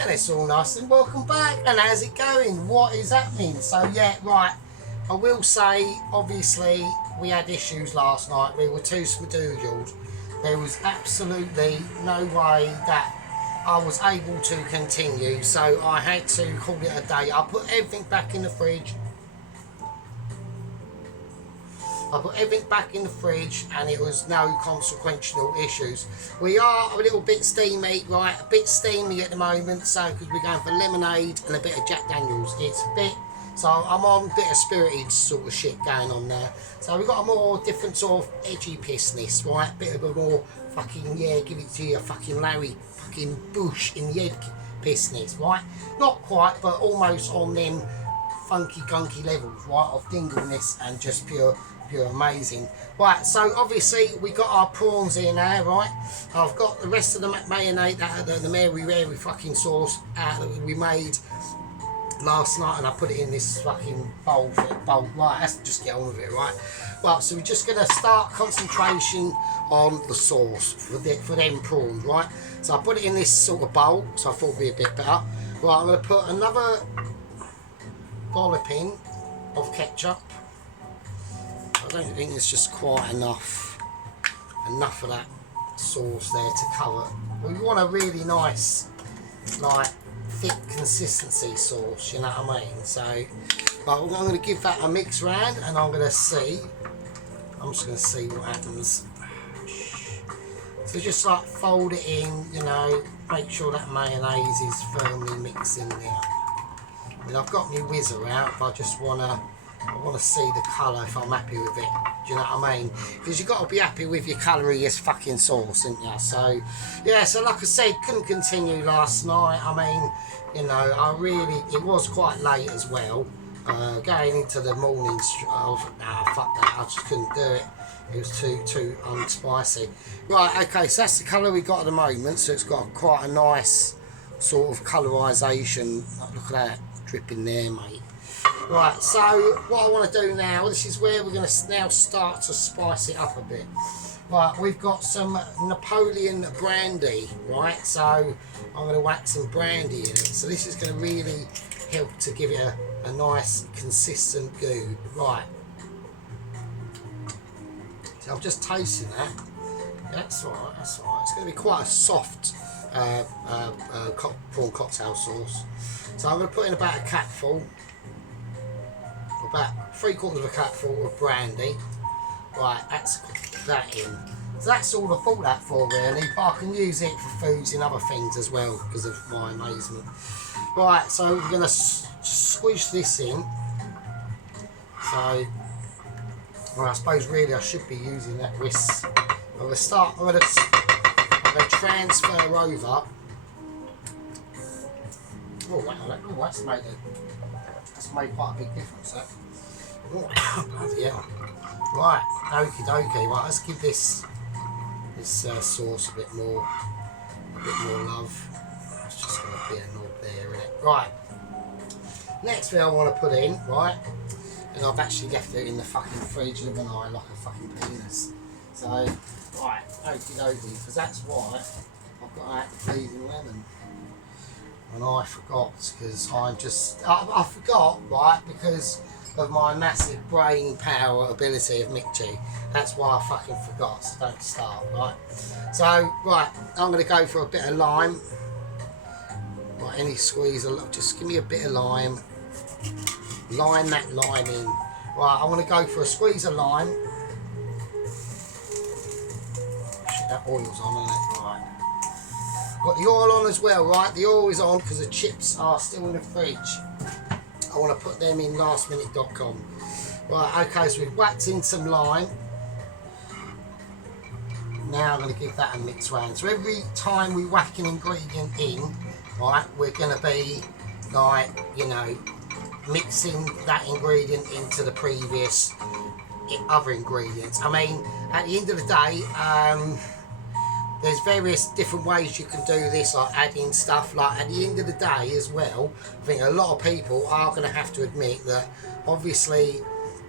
And it's all nice and welcome back. And how's it going? What is happening? So yeah, right. I will say, obviously, we had issues last night. We were too smadoodled. There was absolutely no way that I was able to continue. So I had to call it a day. I put everything back in the fridge. And it was no consequential issues. We are a little bit steamy, right? A bit steamy at the moment, so because we're going for lemonade and a bit of Jack Daniels. It's a bit, so I'm on a bit of spirited sort of shit going on there. So we've got a more different sort of edgy pissness, right? Bit of a more fucking, yeah, give it to you, fucking Larry, fucking Bush in the head pissness, right? Not quite, but almost on them funky gunky levels, right? Of dingleness and just pure amazing. Right, so obviously we got our prawns here now, right? I've got the rest of the mayonnaise, the Mary fucking sauce that we made last night, and I put it in this fucking bowl. Right, let's just get on with it, right? Right, so we're just gonna start concentration on the sauce for them prawns, right? So I put it in this sort of bowl, so I thought it'd be a bit better. Right, I'm gonna put another dolloping of ketchup. I don't think it's just quite enough of that sauce there to cover. We want a really nice, like, thick consistency sauce, you know what I mean? So, right, I'm going to give that a mix round, and I'm just going to see what happens. So just like fold it in, you know, make sure that mayonnaise is firmly mixed in there. I mean, I've got my whizzer out, but I just want to see the colour if I'm happy with it. Do you know what I mean? Because you've got to be happy with your calorie-less fucking sauce, ain't you? So, yeah, so like I said, couldn't continue last night. I mean, you know, it was quite late as well. Going into the morning, I was like, nah, fuck that, I just couldn't do it. It was too unspicy. Right, okay, so that's the colour we got at the moment. So it's got quite a nice sort of colorisation. Look at that, dripping there, mate. Right, so what I want to do now, this is where we're going to now start to spice it up a bit. Right, we've got some Napoleon brandy, right? So I'm going to whack some brandy in it. So this is going to really help to give it a nice, consistent goo. Right. So I'm just tasting that. That's all right, that's all right. It's going to be quite a soft prawn cocktail sauce. So I'm going to put in about a cupful. About 3/4 of a cupful of brandy. Right, that's that in. So that's all I bought that for really, but I can use it for foods and other things as well because of my amazement. Right, so we're going to squish this in. So, well, I suppose really I should be using that whisk. I'm going to transfer over. Oh, that's made quite a big difference, that. Oh, bloody hell. Right, okie dokie. Right, let's give this sauce a bit more love. It's just going to be a knob there, isn't it? Right. Next thing I want to put in, right, and I've actually left it in the fucking fridge, haven't I, like a fucking penis. So, right, okie dokie, because that's why I've got that freezing lemon. And I forgot, because I forgot, right, because of my massive brain power ability of Mitchie. That's why I fucking forgot, so don't start, right? So, right, I'm going to go for a bit of lime. Right, any squeeze, just give me a bit of lime. Lime that lime in. Right, I'm going to go for a squeeze of lime. Shit, that oil's on, isn't it? Right. Got the oil on as well, right? The oil is on because the chips are still in the fridge. I want to put them in lastminute.com. Right, okay, so we've whacked in some lime. Now I'm going to give that a mix round. So every time we whack an ingredient in, right, we're going to be like, you know, mixing that ingredient into the previous other ingredients. I mean, at the end of the day, there's various different ways you can do this, like adding stuff. Like at the end of the day as well, I think a lot of people are going to have to admit that obviously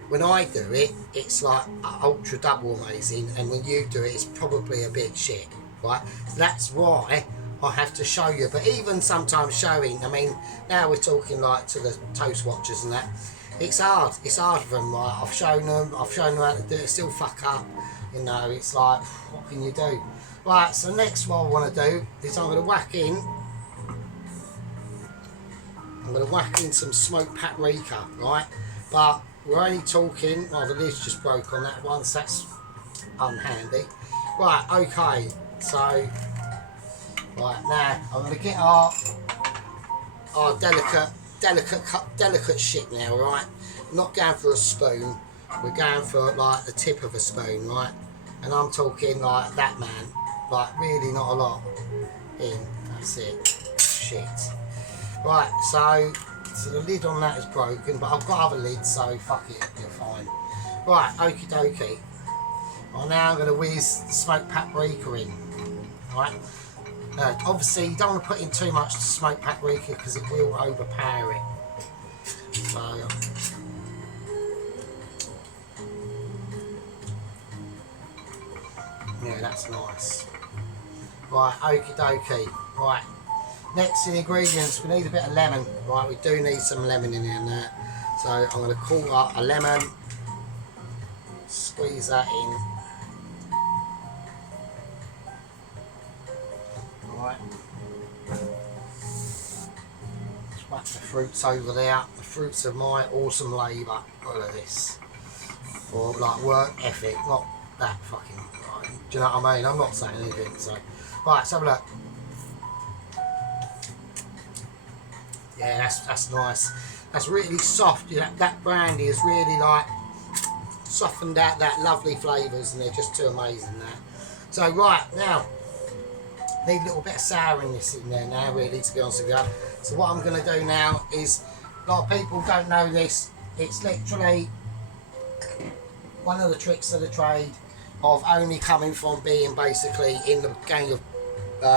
when I do it, it's like ultra double amazing, and when you do it, it's probably a bit shit, right? So that's why I have to show you. But even sometimes showing, I mean, now we're talking like to the toast watchers and that, it's hard for them. Like, I've shown them how to do it, still fuck up, you know. It's like, what can you do? Right, so next what I want to do is I'm going to whack in some smoked paprika, right? But we're only talking, well, the lid's just broke on that one, so that's unhandy. Right, okay, so right now I'm going to get our delicate shit now, right? I'm not going for a spoon, we're going for like the tip of a spoon, right? And I'm talking like that, man, like really not a lot in. That's it. Shit. Right, so the lid on that is broken, but I've got other lids, so fuck it, you're fine. Right, okie dokie. Well, now I'm going to whiz the smoked paprika in. Right. Obviously, you don't want to put in too much smoked paprika because it will overpower it. So, yeah, that's nice. Right, okie dokie. Right. Next in the ingredients, we need a bit of lemon. Right, we do need some lemon in here and that. So I'm going to call up a lemon, squeeze that in. Right. Just whack the fruits over there. The fruits of my awesome labour. Look at this. Or like work ethic, not that fucking. Right. Do you know what I mean? I'm not saying anything. So, right, let's have a look. Yeah, that's nice. That's really soft. That brandy is really like softened out that lovely flavours, and they're just too amazing. That. So right now, need a little bit of souriness in there now, really, to be honest with you. So what I'm going to do now is, a lot of people don't know this. It's literally one of the tricks of the trade of only coming from being basically in the gang of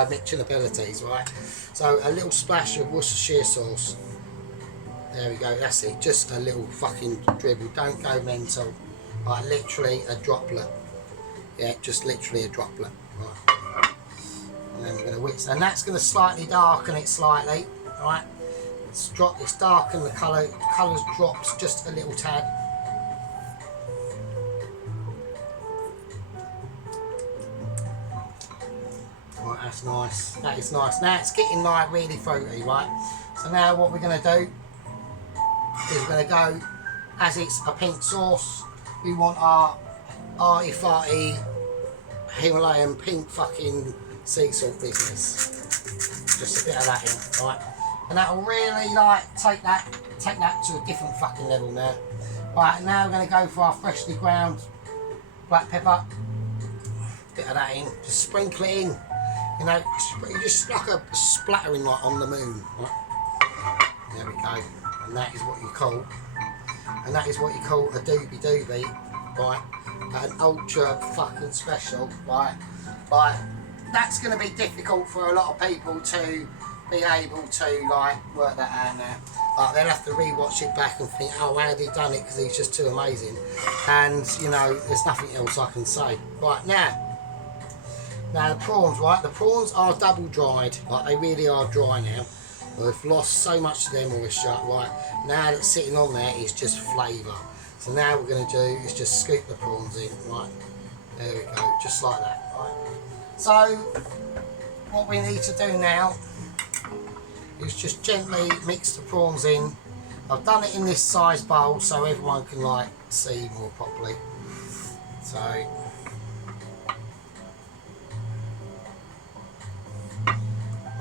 mixing abilities, right? So a little splash of Worcestershire sauce. There we go, that's it. Just a little fucking dribble. Don't go mental. Like literally a droplet. Yeah, just literally a droplet. Right. And then we're going to whisk, and that's going to slightly darken it slightly. Right. It's darken the colour. The colours drops just a little tad. Right, that's nice. That is nice. Now it's getting like really fruity, right? So now what we're going to do is we're going to go, as it's a pink sauce, we want our arty farty Himalayan pink fucking sea salt business. Just a bit of that in, right? And that will really like take that to a different fucking level now. Right, now we're going to go for our freshly ground black pepper. Bit of that in, just sprinkle it in. You know, just like a splattering like on the moon. Right? There we go. And that is what you call, a doobie doobie, right? An ultra fucking special, right? Like, that's going to be difficult for a lot of people to be able to like work that out now. Like, they'll have to re-watch it back and think, oh, how had he done it? Because he's just too amazing. And you know, there's nothing else I can say. Right now the prawns, right? The prawns are double dried, like they really are dry now. They've lost so much of their moisture, right? Now that's sitting on there is just flavour. So now what we're going to do is just scoop the prawns in, right? There we go, just like that, right? So what we need to do now is just gently mix the prawns in. I've done it in this size bowl so everyone can like see more properly. So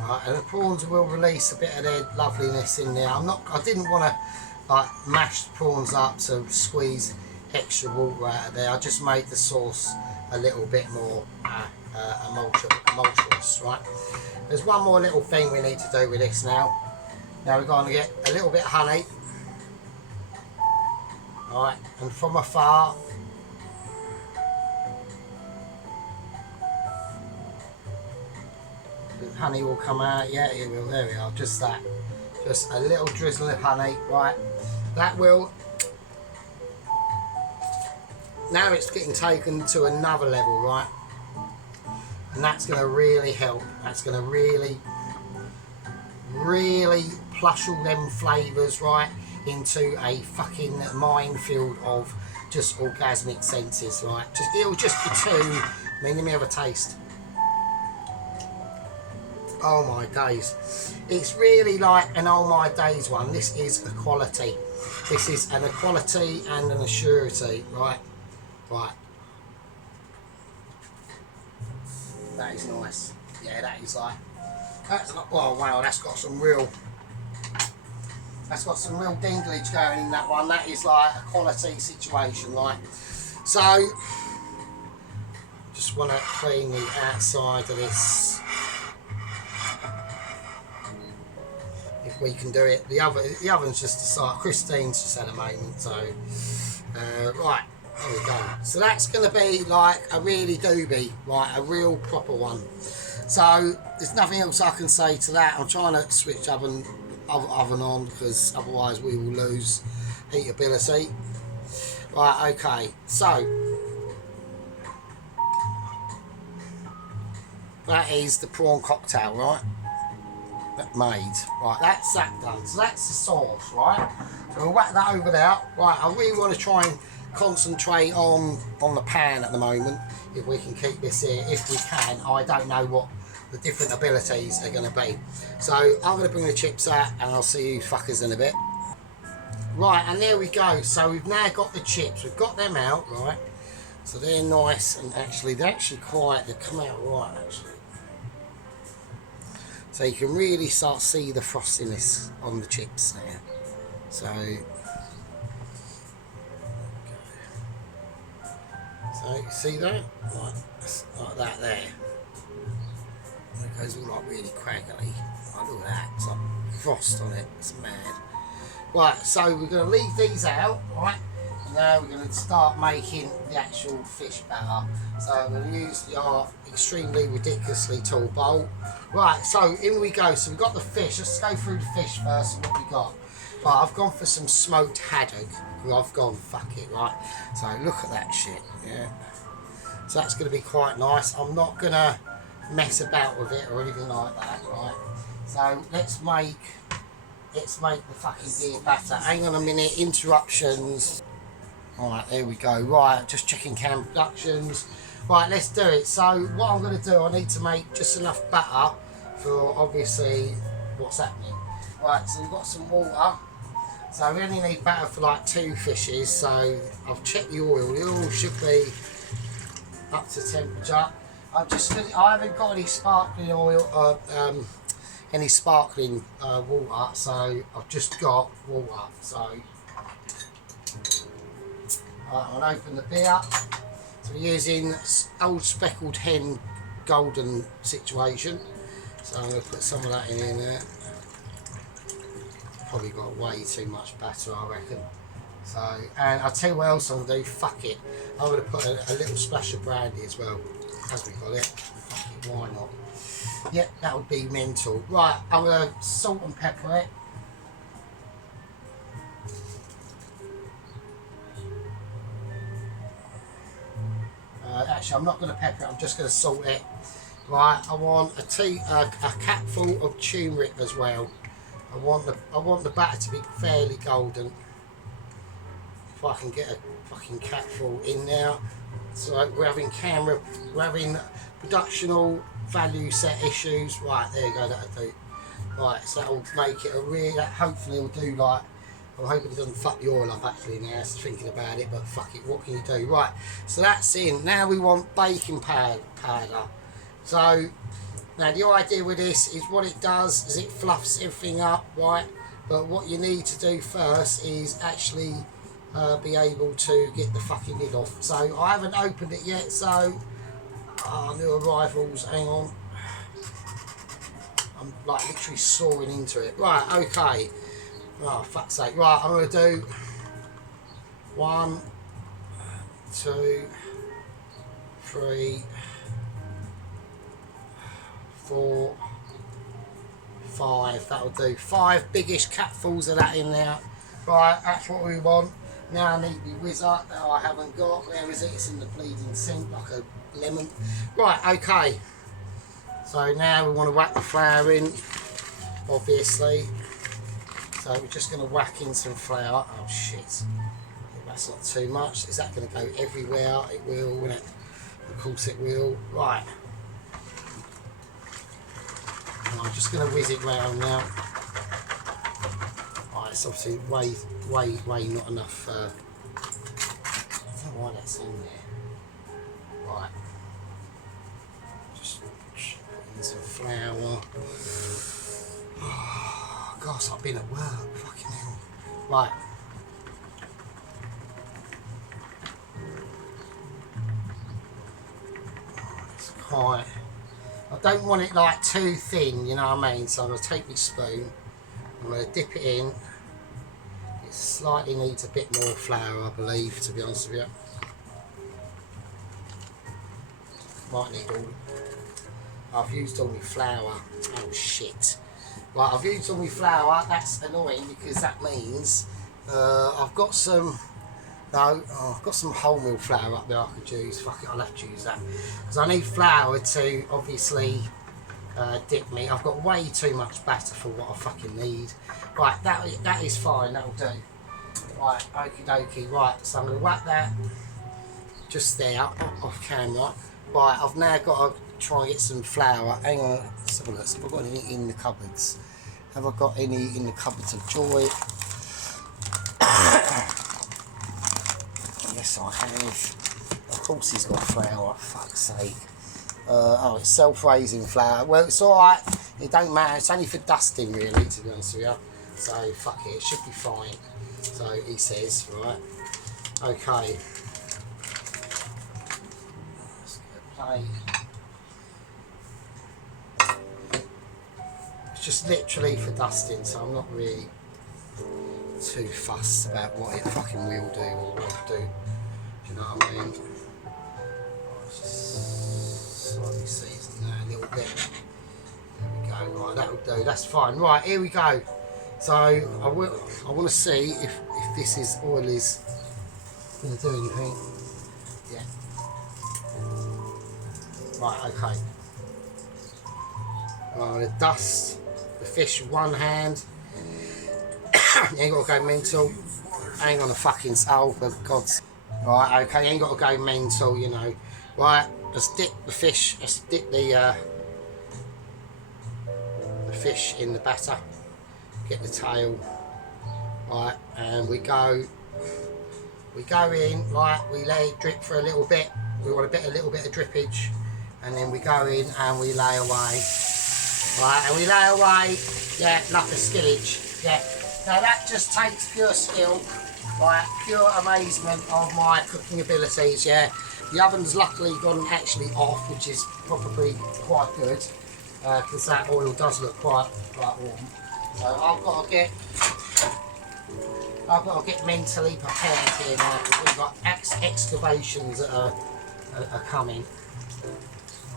right, and the prawns will release a bit of their loveliness in there. I didn't want to like mash the prawns up to squeeze extra water out of there. I just made the sauce a little bit more emulsifious, right? There's one more little thing we need to do with this now. Now we're going to get a little bit of honey, right? And from afar, the honey will come out. Yeah, it will. There we are. Just that. Just a little drizzle of honey, right? That will. Now it's getting taken to another level, right? And that's going to really help. That's going to really plush all them flavours right into a fucking minefield of just orgasmic senses, right? It'll just be too. I mean, let me have a taste. Oh my days. It's really like an oh my days one. This is equality. This is an equality and an assurity, right? Right. That is nice. Yeah, that is like. That's not, oh wow, that's got some real dinglage going in that one. That is like a quality situation, right? So just want to clean the outside of this. If we can do it. The oven's just a start. Christine's just had a moment, so right, there we go. So that's going to be like a really doobie, right, a real proper one. So there's nothing else I can say to that. I'm trying to switch oven on because otherwise we will lose heatability. Right, okay, so that is the prawn cocktail, right? That made. Right, that's that done. So that's the sauce, right? So we'll whack that over there. Right, I really want to try and concentrate on the pan at the moment. If we can keep this here, if we can. I don't know what the different abilities are going to be. So I'm going to bring the chips out and I'll see you fuckers in a bit. Right, and there we go. So we've now got the chips. We've got them out, right? So they're nice and they're actually quite, they come out right actually. So you can really start to see the frostiness on the chips now. So you see that? Like that there. It goes all like really craggly. Oh, look at that. It's like frost on it. It's mad. Right, so we're going to leave these out, right? And now we're going to start making the actual fish batter. So I'm going to use our extremely ridiculously tall bowl. Right, so in we go. So we've got the fish. Let's go through the fish first and what we got. Right, I've gone for some smoked haddock. I've gone fuck it, right? So look at that shit, yeah. So that's going to be quite nice. I'm not going to mess about with it or anything like that, right? So let's make the fucking beer batter. Hang on a minute, interruptions. Alright, there we go. Right, just checking cam productions. Right, let's do it. So what I'm going to do, I need to make just enough batter for obviously what's happening. Right, so we've got some water. So we only need batter for like 2 fishes. So I've checked the oil. The oil should be up to temperature. I haven't got any sparkling oil, any sparkling water. So I've just got water. So I'll open the beer. So we're using old speckled hen golden situation. So I'm going to put some of that in there. Probably got way too much batter, I reckon. So, and I'll tell you what else I'm going to do. Fuck it. I'm going to put a little splash of brandy as well. As we got it. Fuck it, why not? Yep, that would be mental. Right, I'm going to salt and pepper it. Actually, I'm not going to pepper it. I'm just going to salt it. Right, I want a capful of turmeric as well. I want the batter to be fairly golden. If I can get a fucking capful in there. So we're having productional value set issues. Right, there you go, that'll do. Right, so that'll make it a real, hopefully it'll do like, I'm hoping it doesn't fuck the oil up actually now, thinking about it, but fuck it, what can you do? Right, so that's in. Now we want baking powder. So, now the idea with this is what it does is it fluffs everything up, right? But what you need to do first is actually be able to get the fucking lid off. So I haven't opened it yet, so new arrivals, hang on. I'm like literally soaring into it. Right, okay. Oh, fuck's sake. Right, I'm going to do 1, 2, 3, 4, 5. That'll do. 5 biggish capfuls of that in there. Right, that's what we want. Now I need the whizzer that I haven't got. Where is it? It's in the bleeding sink like a lemon. Right, okay. So now we want to whack the flour in, obviously. So we're just going to whack in some flour. Oh shit, that's not too much. Is that going to go everywhere? It will, won't it? Of course it will. Right. And I'm just going to whiz it round now. Right, it's obviously way not enough. I don't know why that's in there. Right. Just put in some flour. Oh, gosh, I've been at work. Fucking hell. Right. It's quite. I don't want it like too thin, you know what I mean? So I'm going to take my spoon. I'm going to dip it in. It slightly needs a bit more flour, I believe, to be honest with you. Might need all. I've used all my flour. Oh shit. Right, I've used all my flour. That's annoying because that means I've got some. No, I've got some wholemeal flour up there I could use. Fuck it, I'll have to use that. Because I need flour to obviously dip me. I've got way too much batter for what I fucking need. Right, that is fine, that'll do. Right, okie dokie. Right, so I'm going to whack that just there, off camera. Right, I've now got to try and get some flour. Hang on, let's have a look. Have I got any in the cupboards? Have I got any in the cupboards of joy? Yes, I have. Of course he's got flour, fuck's sake. Oh, it's self-raising flour. Well, it's alright. It don't matter. It's only for dusting, really, to be honest with you. So, fuck it. It should be fine. So, he says, right. Okay. Let's get a plate. It's just literally for dusting, so I'm not really too fussed about what it fucking will do or won't do. Do you know what I mean? Just slightly season that a little bit. There we go. Right, that'll do. That's fine. Right, here we go. So I want to see if this oil is going to do anything. Yeah. Right. Okay. I'm going to dust the fish with one hand. You ain't got to go mental. Hang on a fucking soul, for God's. Right, okay, you ain't got to go mental, you know. Right, let's dip the fish. Let's dip the fish in the batter. Get the tail. Right, and we go in. Right, we let it drip for a little bit. We want a little bit of drippage, and then we go in and we lay away. Right, and we lay away. Yeah, like a skillage. Yeah. Now that just takes pure skill, right, pure amazement of my cooking abilities, yeah. The oven's luckily gone actually off, which is probably quite good, because that oil does look quite warm. So I've got to get mentally prepared here now, because we've got excavations that are coming.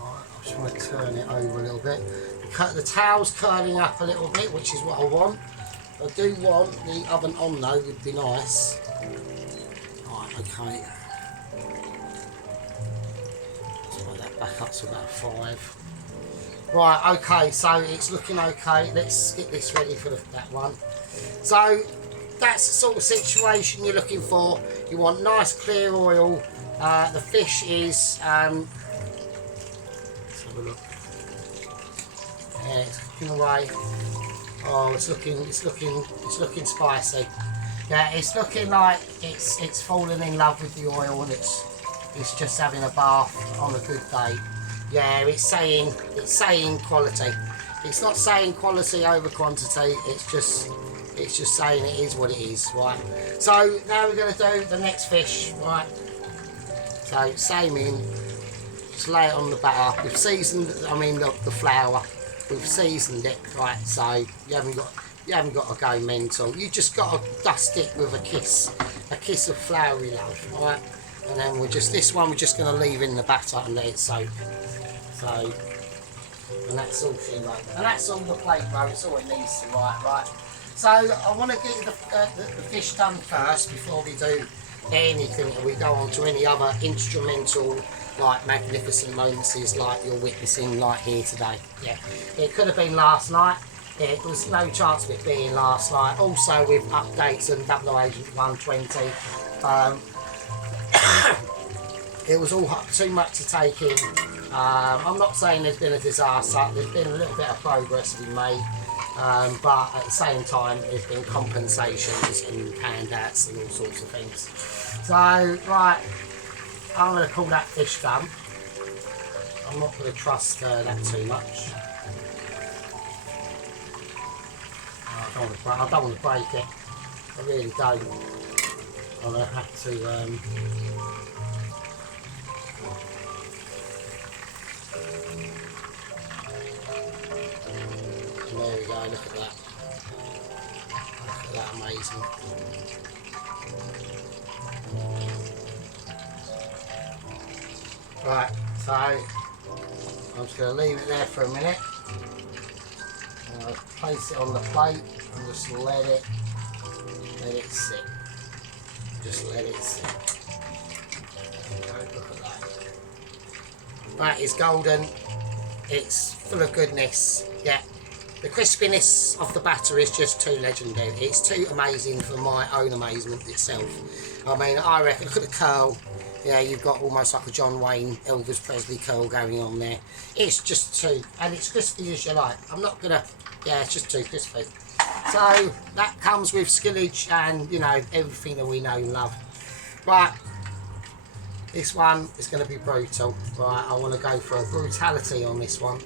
Right, I just want to turn it over a little bit. The towel's curling up a little bit, which is what I want. I do want the oven on though, would be nice. Right, okay. Let's put that back up to about 5. Right, okay, so it's looking okay. Let's get this ready for that one. So that's the sort of situation you're looking for. You want nice clear oil. The fish is let's have a look. Yeah, it's cooking away. Oh, it's looking spicy. Yeah, it's looking like it's falling in love with the oil, and it's just having a bath on a good day. Yeah, it's saying quality. It's not saying quality over quantity. It's just saying it is what it is, right? So now we're going to do the next fish, right? So same in, just lay it on the batter. We've seasoned, the flour. We've seasoned it, right? So you haven't got to go mental. You just got to dust it with a kiss of floury love, right? And then we're just going to leave in the batter and let it soak. So, and that's all she like, and that's on the plate, bro. It's all it needs to, right? So I want to get the fish done first before we do anything, and we go on to any other instrumental like magnificent moments like you're witnessing like here today. Yeah, it could have been last night. Yeah, there was no chance of it being last night. Also with updates and Double Agent 120, it was all too much to take in. I'm not saying there's been a disaster. There's been a little bit of progress to be made, but at the same time there's been compensations and handouts and all sorts of things. So right, I'm going to call that fish done. I'm not going to trust that too much. I don't want to break it. I really don't. I'm going to have to. There we go. Look at that. Look at that, amazing. Right, so I'm just going to leave it there for a minute. I'll place it on the plate and just let it sit. Just let it sit. There we go, look at that. That is golden. It's full of goodness. Yeah, the crispiness of the batter is just too legendary. It's too amazing for my own amazement itself. I mean, I reckon, look at the curl. Yeah, you've got almost like a John Wayne, Elvis Presley curl going on there. It's just too, and it's crispy as you like. I'm not gonna, yeah, it's just too crispy. So that comes with skillage and, you know, everything that we know and love. Right, this one is going to be brutal. Right, I want to go for a brutality on this one.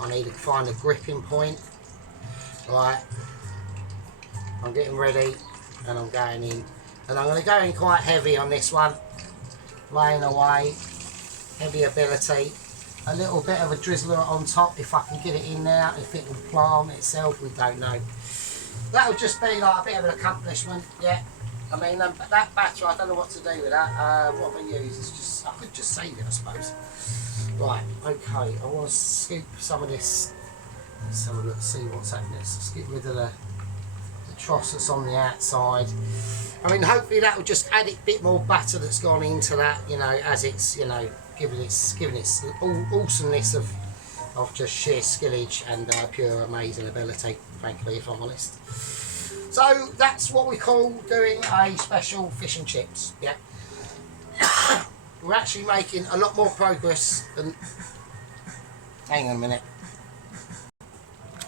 I need to find a gripping point. Right, I'm getting ready and I'm going in. And I'm going to go in quite heavy on this one. Laying away, heavy ability. A little bit of a drizzler on top if I can get it in there. If it will plant itself, we don't know. That would just be like a bit of an accomplishment, yeah. I mean, that batter, I don't know what to do with that. What I use is just, I could just save it, I suppose. Right, okay, I want to scoop some of this. Let's have a look, see what's happening. Let's get rid of the tross that's on the outside. I mean, hopefully that will just add a bit more batter that's gone into that, you know, as it's, you know, giving its awesomeness of just sheer skillage and pure amazing ability, frankly, if I'm honest. So that's what we call doing a special fish and chips. Yeah, we're actually making a lot more progress than. Hang on a minute.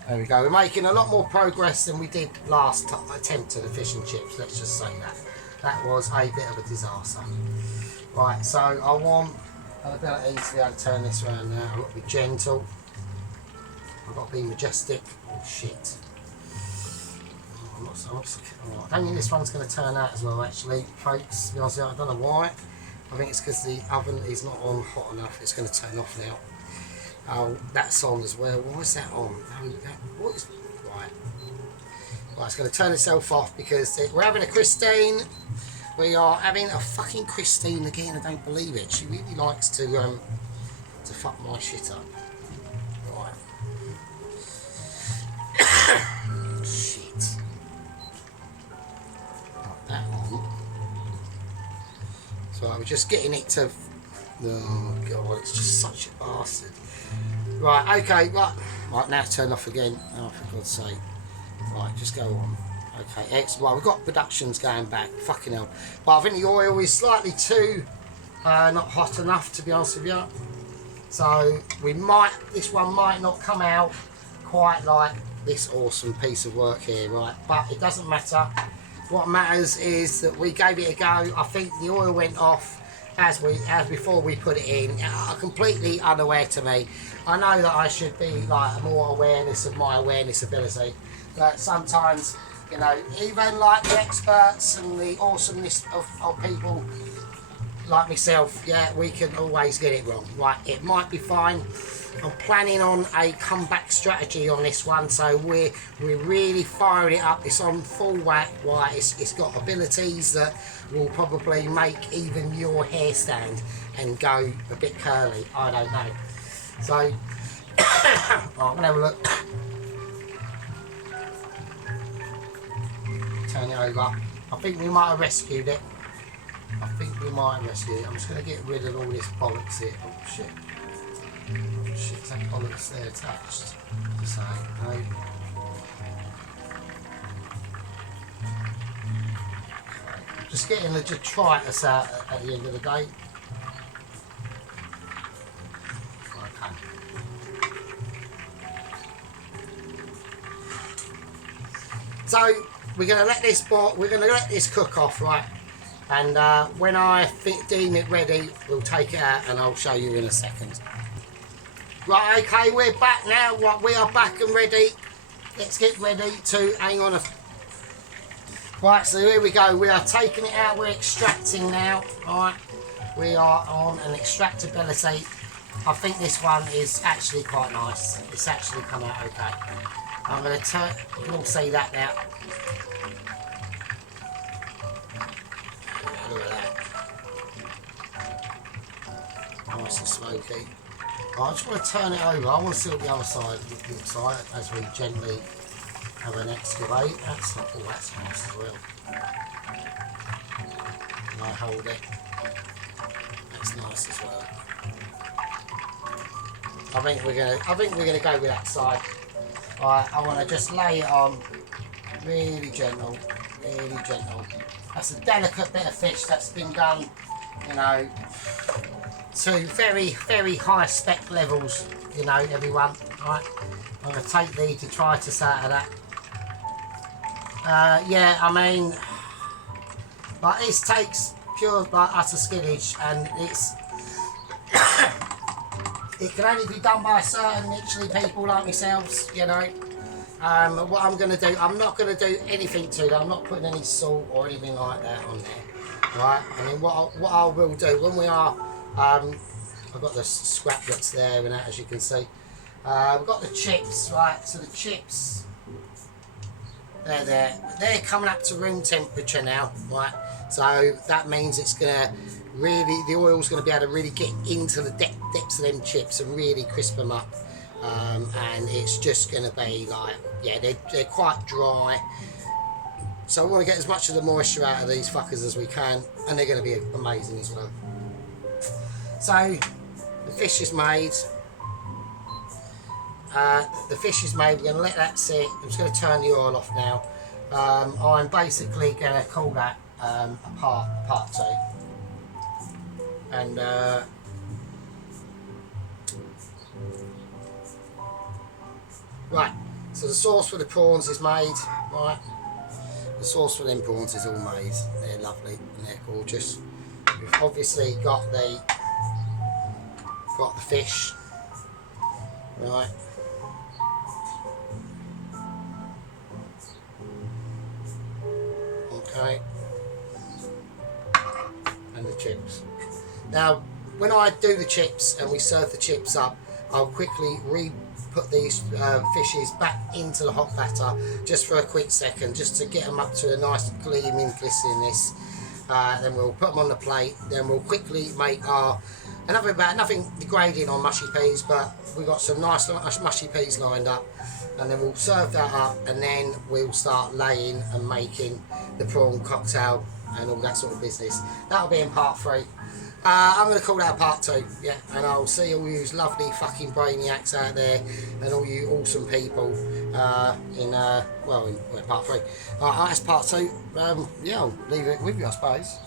There we go. We're making a lot more progress than we did last attempt at the fish and chips. Let's just say that. That was a bit of a disaster. Right, so I want an ability to be able to turn this around now. I've got to be gentle. I've got to be majestic. Oh shit. I don't think this one's going to turn out as well, actually, folks. To be honest with you, I don't know why. I think it's because the oven is not on hot enough. It's going to turn off now. Oh, that's on as well. Why is that on? What is, right. Right, it's going to turn itself off because we're having a Christine. We are having a fucking Christine again. I don't believe it. She really likes to fuck my shit up. Right. Shit. Right, that on. So I was just getting it to. Oh god, it's just such a bastard. Right, okay, right now turn off again. Oh, for God's sake. Right, just go on. Okay, excellent. Well, we've got productions going back. Fucking hell. But I think the oil is slightly too not hot enough, to be honest with you. So this one might not come out quite like this awesome piece of work here, right? But it doesn't matter. What matters is that we gave it a go. I think the oil went off as before we put it in. Completely unaware to me. I know that I should be like more awareness of my awareness ability, but sometimes, you know, even like the experts and the awesomeness of people like myself, yeah, we can always get it wrong. Right, it might be fine. I'm planning on a comeback strategy on this one, so we're really firing it up. It's on full whack. Right, it's got abilities that will probably make even your hair stand and go a bit curly. I don't know. So right, I'm gonna have a look. Turn it over. I think we might have rescued it. I think we might rescue it. I'm just going to get rid of all this bollocks here. Oh shit. Oh shit, that bollocks there attached. So, no. Okay. Just getting the detritus out at the end of the day. Okay. So we're going to let this cook off, right? And when I deem it ready, we'll take it out and I'll show you in a second. Right, okay, we're back now. Right, we are back and ready. Let's get ready to hang on. Right, so here we go. We are taking it out. We're extracting now. All right, we are on an extractability. I think this one is actually quite nice. It's actually come out okay. I'm going to turn. You can all see that now. Look at that. Nice and smoky. I just want to turn it over. I want to see what the other side looks like as we gently have an excavate. That's not. Oh, that's nice as well. And I hold it. That's nice as well. I think we're gonna go with that side. Alright, I want to just lay it on, really gentle, really gentle. That's a delicate bit of fish that's been done, you know, to very, very high spec levels, you know, everyone. Alright, I'm going to take the detritus out of that. Yeah, I mean, like this takes pure, like, utter skiddage, and it's it can only be done by certain literally people like myself, you know. What I'm going to do, I'm not going to do anything to that. I'm not putting any salt or anything like that on there, right? And then what I will do when we are, I've got the scrap that's there and that, as you can see. We've got the chips, right? So the chips, they're there. They're coming up to room temperature now, right? So that means it's going to really, the oil's going to be able to really get into the depths of them chips and really crisp them up. And it's just going to be like, yeah, they're quite dry. So we want to get as much of the moisture out of these fuckers as we can, and they're going to be amazing as well. So the fish is made. We're going to let that sit. I'm just going to turn the oil off now. I'm basically going to call that a part two. And right, so the sauce for the prawns is made, right? The sauce for them prawns is all made. They're lovely and they're gorgeous. We've obviously got the fish, right? Okay. And the chips. Now, when I do the chips and we serve the chips up, I'll quickly put these fishes back into the hot batter just for a quick second, just to get them up to a nice gleaming glisteniness. Then we'll put them on the plate. Then we'll quickly make our nothing degrading on mushy peas, but we've got some nice mushy peas lined up. And then we'll serve that up, and then we'll start laying and making the prawn cocktail and all that sort of business. That'll be in part 3. I'm going to call that part 2, yeah, and I'll see all you lovely fucking brainiacs out there and all you awesome people in part 3. That's part 2. Yeah, I'll leave it with you, I suppose.